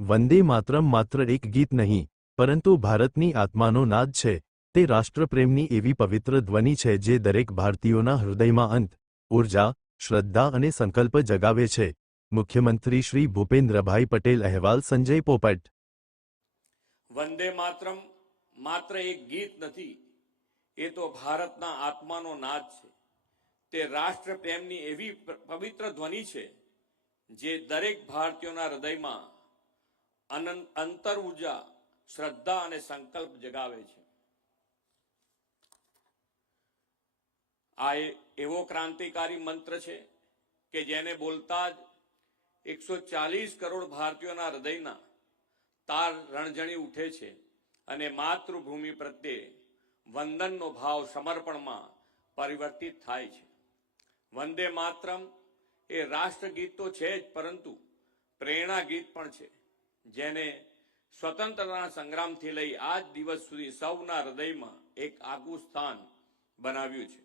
વંદે માતરમ માત્ર એક ગીત નહીં, પરંતુ ભારતની આત્માનો નાદ છે. તે રાષ્ટ્રપ્રેમની એવી પવિત્ર ધ્વનિ છે જે દરેક ભારતીયોના હૃદયમાં અંત, ઊર્જા, શ્રદ્ધા અને સંકલ્પ જગાવે છે. મુખ્યમંત્રી શ્રી ભૂપેન્દ્રભાઈ પટેલ અહેવાલ સંજય પોપટ. વંદે માતરમ માત્ર એક ગીત નથી, એ તો ભારતના આત્માનો નાદ છે. તે રાષ્ટ્ર પ્રેમની એવી પવિત્ર ધ્વનિ છે, જે દરેક ભારતીયોના હૃદયમાં અંતર ઊર્જા શ્રદ્ધા અને સંકલ્પ જગાવે છે. આ એવો ક્રાંતિકારી મંત્ર છે કે જેને બોલતા જ એકસો ચાલીસ કરોડ ભારતીયોના હૃદયના તાર રણજણી ઉઠે છે અને માતૃભૂમિ પ્રત્યે વંદનનો ભાવ સમર્પણમાં પરિવર્તિત થાય છે. વંદે માતરમ એ રાષ્ટ્રગીત તો છે જ, પરંતુ પ્રેરણા ગીત પણ છે. જેને સ્વતંત્રતા સંગ્રામથી લઈ આજ દિવસ સુધી સૌના હૃદયમાં એક આગવું સ્થાન બનાવ્યું છે.